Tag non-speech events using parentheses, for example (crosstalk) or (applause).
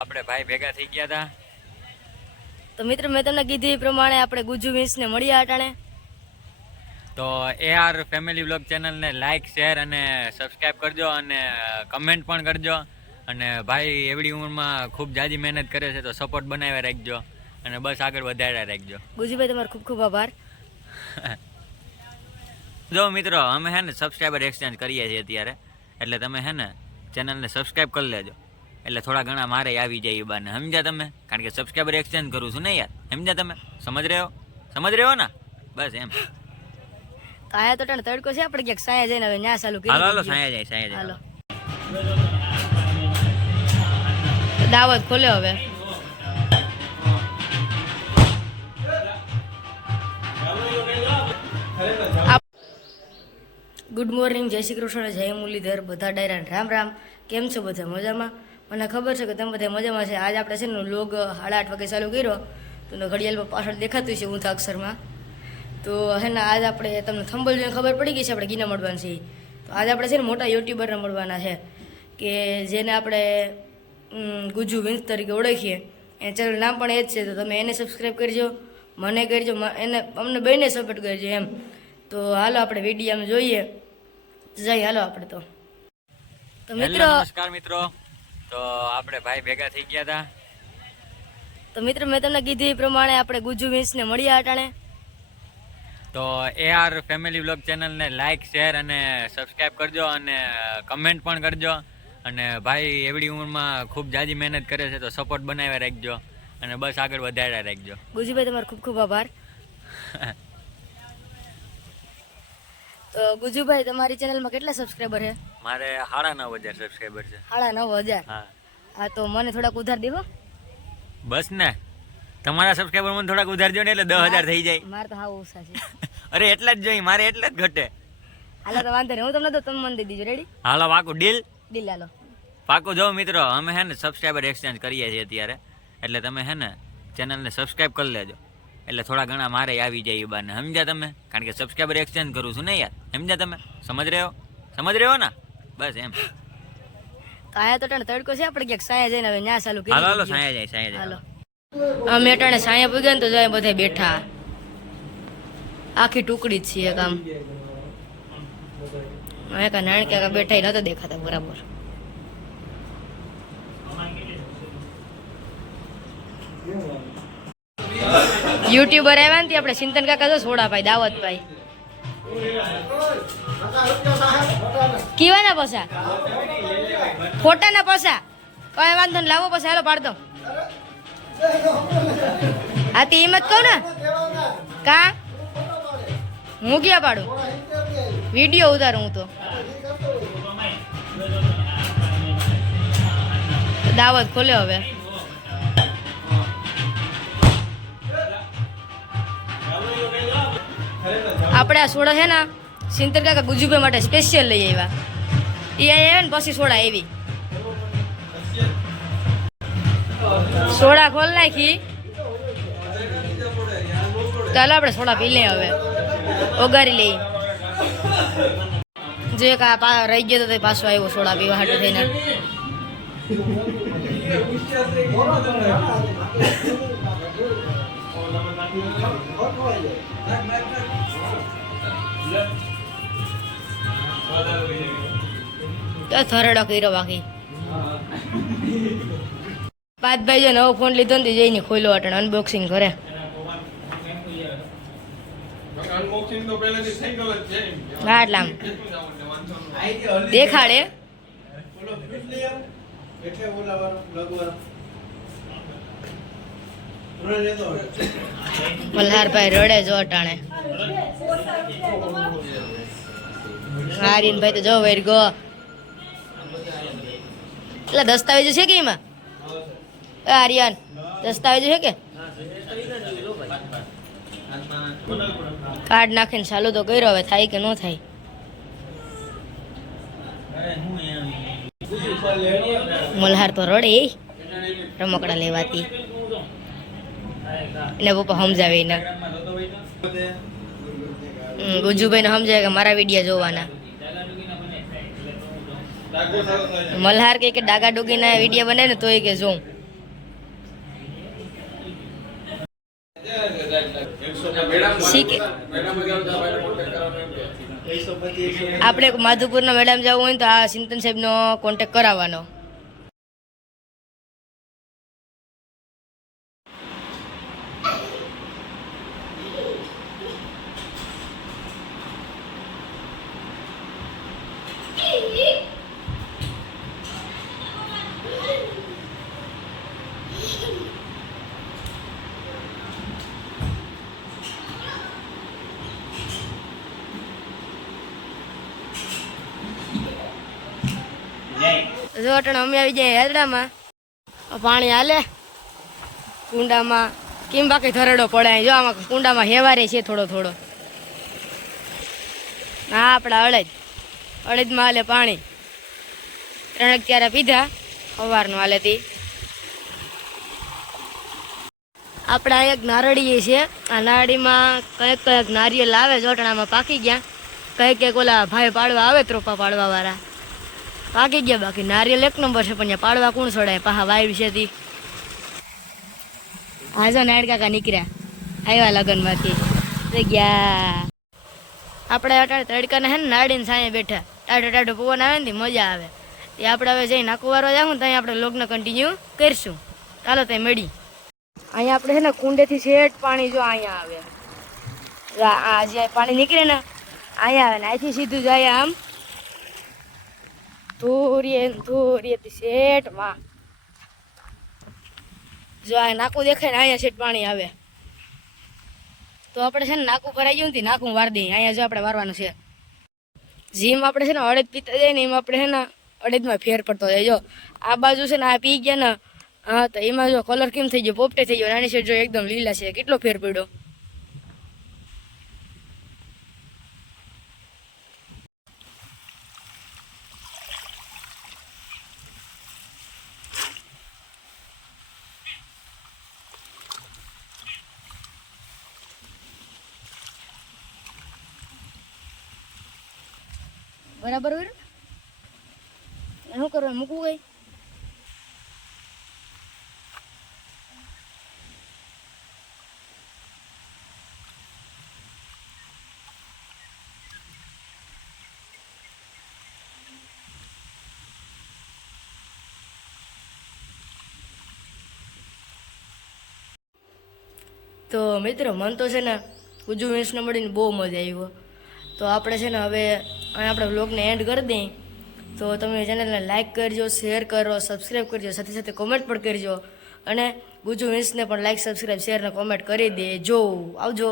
આપણે ભાઈ ભેગા થઈ ગયા હતા તો મિત્ર મેં તમને કીધું એ પ્રમાણે આપણે ગુજુ વીસને મળ્યા અટાણે. તો એ આર ફેમિલી બ્લોગ ચેનલને લાઇક શેર અને સબસ્ક્રાઈબ કરજો અને કમેન્ટ પણ કરજો. અને ભાઈ એવડી ઉંમરમાં ખૂબ જાજી મહેનત કરે છે તો સપોર્ટ બનાવ્યા રાખજો. અને બસ આગળ વધાર્યા રાખજો. ગુજુભાઈ તમારો ખૂબ ખૂબ આભાર. (laughs) જો મિત્રો અમે હે ને સબસ્ક્રાઈબર એક્સચેન્જ કરીએ છીએ અત્યારે. એટલે તમે હે ને ચેનલને સબસ્ક્રાઈબ કરી લેજો. એટલે થોડા ઘણા મારે આવી જાય એ બાને સમજ્યા તમે? કારણ કે સબસ્ક્રાઈબર એક્સચેન્જ કરું છું ને યાર. સમજ્યા તમે? સમજ રહ્યો? સમજ રહ્યો ને? બસ એમ. આયા તો ટણ તડકો છે આપણે ક્યાંક સાયા જઈને હવે ન્યા ચાલુ કરી હાલો હાલો સાયા જાય સાયા જાય હાલો. દાવત ખોલ્યો હવે. ગુડ મોર્નિંગ જય શ્રી કૃષ્ણ જય મુરલીધર. બધા ડાયરા રામ રામ. કેમ છો બધા? મજામાં? મને ખબર છે કે તમે બધા મજામાં છે. આજ આપણે છે ને લોગ સાડા આઠ વાગે ચાલુ કર્યો. તો ઘડિયાળમાં પાછળ દેખાતું છે ઊંધા અક્ષરમાં. તો હે ને આજ આપણે તમને થંબલ જોઈને ખબર પડી ગઈ છે આપણે ગીના મળવાના છે તો આજે આપણે છે ને મોટા યુટ્યુબરને મળવાના છે કે જેને આપણે ગુજુ વિન્સ તરીકે ઓળખીએ. એ ચેનલ નામ પણ એ જ છે તો તમે એને સબસ્ક્રાઈબ કરજો મને કરજો એને અમને બેને સપોર્ટ કરજો એમ. તો હાલો આપણે વિડીયામાં જોઈએ. જઈ હાલો આપણે તો. તો મિત્રો નમસ્કાર મિત્રો. તો આપણે ભાઈ ભેગા થઈ ગયા હતા તો મિત્રો મેં તમને કીધું એ પ્રમાણે આપણે ગુજુ વિન્સને મળ્યા અટાણે. તો એ આર ફેમિલી બ્લોગ ચેનલને લાઇક શેર અને સબસ્ક્રાઈબ કરજો અને કમેન્ટ પણ કરજો. અને ભાઈ એવડી ઉંમરમાં ખૂબ જાજી મહેનત કરે છે તો સપોર્ટ બનાવ્યા રાખજો. અને બસ આગળ વધાર્યા રાખજો. ગુજુભાઈ તમારો ખૂબ ખૂબ આભાર. (laughs) તો ગુજુભાઈ તમારી ચેનલમાં કેટલા સબસ્ક્રાઈબર છે? મારે સાડા નવ હજાર સબસ્ક્રાઈબર છે. સાડા નવ હજાર? હા. તો મને થોડાક ઉધાર દેવો. બસ ને. તમારા સબસ્ક્રાઈબર મને થોડાક ઉધાર ઉધારજો ને એટલે દસ હજાર થઈ જાય. મારે તો હા ઓછા છે. (laughs) અરે એટલા જ જોઈએ. મારે એટલા જ ઘટે. હાલો તો વાંધો નહીં. હું તમને તો તમે મને દઈ દીજો. રેડી હાલો પાકું ડીલ ડીલ હાલો. પાકું જો મિત્રો. અમે હે ને સબસ્ક્રાઈબર એક્સચેન્જ કરીએ છીએ અત્યારે. એટલે તમે હે ને ચેનલને સબસ્ક્રાઈબ કરી લેજો. એટલે થોડા ઘણા મારે આવી જાય એ બાને. સમજ્યા તમે? કારણ કે સબસ્ક્રાઈબર એક્સચેન્જ કરું છું ને યાર. સમજ્યા તમે? સમજ રહ્યો? સમજ રહ્યો ને? બસ એમ. તો આયા તો અટાણે તડકો છે આપણે ક્યાંક સાયા જઈને હવે ન્યા ચાલુ કરી હાલો હાલો. સાયા જાય સાયા જાય. હાલો. અમે અટાણે સાયા પૂગ્યા ને તો જાય બધા બેઠા. આખી ટુકડી જ છીએ કામ એક નાણ કે બેઠા નતો દેખાતા બરાબર. યુટ્યુબર આવ્યા ને આપણે ચિંતન કાકા તો સોડા ભાઈ દાવત ભાઈ કીવાના પૈસા ફોટાના પૈસા કઈ વાંધો ને લાવો પછી, હાલો, પાડ દો હા તે એમ જ કહું ને. કા? હું ક્યાં પાડું? વીડિયો ઉતારું હું તો. દાવત ખોલ્યો હવે. આપણે આ સોડા છે ને સિંતર કાકા ગુજુભાઈ માટે સ્પેશિયલ લઈ આવ્યા. એ આવ્યા ને પછી સોડા આવી. સોડા ખોલ નાખી. ચાલો આપણે સોડા પી લઈએ હવે. ઓગારી લઈ. જે કા પા રહી ગયો તો પાછો આવ્યો સોડા પીવા હાટે થઈને. તો થરડો કર્યો બાકી. પાતભાઈ જો નવો ફોન લીધો ને જઈને ખોલ્યો અટણ અનબોક્સિંગ કરે. હા એટલે આમ. દેખાડે. મલ્હારભાઈ રડે જો અટાણે. આર્યનભાઈ તો જો વેર ગો. એટલે દસ્તાવેજો છે કે એમાં? આર્યન, દસ્તાવેજો છે કે? કાર્ડ નાખીને ચાલુ તો કર્યો, હવે થાય કે ન થાય? મલ્હાર તો રડે. રમકડા લેવાતી. એને પપ્પા સમજાવે એના ગુજુભાઈને સમજાવે કે મારા વિડીયા જોવાના. મલ્હાર કે ડાગા ડોગીના વીડિયો બને ને તો એ કે જોઉં. આપણે માધુપુરના મેડમ જવું હોય તો આ સિંતન સાહેબનો કોન્ટેક કરાવવાનો. જો અટણ અમે આવી જાય હેરડામાં પાણી હાલે. કુંડામાં કેમ બાકી ધરડો પડે જો આમાં કુંડામાં હેવારે છે થોડો થોડો. હા આપણા અડદ અડદમાં હાલે પાણી. ત્રણ ત્યારે પીધા. સવારનું હાલે તી. આપણા એક નારળીએ છે. આ નારળીમાં કંઈક કંઈક નારિયેલ આવે જોટણામાં પાકી ગયા. કંઈક કંઈક ઓલા ભાઈ પાડવા આવે, ત્રોપા પાડવા વાળા પાકી ગયા, બાકી નારિયેલ એક નંબર છે, પણ ત્યાં પાડવા કોણ છોડાય? પાહા વાયુ છે તી. હાજો નાયડ કાકા નીકળ્યા. આવ્યા લગ્નમાંથી. ગયા. આપણે અટાણે તડકાને હે ને નાડીને સાંજે બેઠા. ટાઢો ટાઢો પવન આવે ને મજા આવે. એ આપણે હવે જઈ નાકુવારો જાઉં ત્યાં આપણે લગ્ન કન્ટિન્યુ કરીશું. ચાલો ત્યાં મળી. અહીંયા આપણે છે ને કુંડેથી શેઠ પાણી જો અહીંયા આવે. આ પાણી નીકળે ને, અહીંયા આવે ને, અહીંથી સીધું જાય આમ. ધોરીએ ધોરીએ શેઠમાં. જો આ નાકું દેખાય ને અહીંયા શેઠ પાણી આવે. તો આપણે છે ને નાકું ભરાઈ ગયું ને તે, નાકું વાર દઈએ. અહીંયા જો આપણે વારવાનું છે. જીમ આપણે છે ને અડદ પીતા જાય ને એમાં આપણે છે ને અડદમાં ફેર પડતો જાય. જો આ બાજુ છે ને આ પી ગયા ને, હા, તો એમાં જો કલર કેમ થઈ ગયો? પોપટે થઈ ગયો. નાની શેઠ જો એકદમ લીલા છે. કેટલો ફેર પડ્યો? બરાબર શું કરવાનું? મૂકવું કઈ? તો મિત્રો, મન તો છે ને ઉજુ વીસને મળીને બહુ મજા આવ્યો તો આપણે છે ને હવે અહીં આપણે વ્લોગને એન્ડ કરી દઈએ તો તમે ચેનલને લાઇક કરજો શેર કરો સબસ્ક્રાઈબ કરજો, સાથે સાથે કોમેન્ટ પણ કરજો. અને ગુજુ મિન્સને પણ લાઇક સબસ્ક્રાઈબ શેર અને કોમેન્ટ કરી દેજો. આવજો.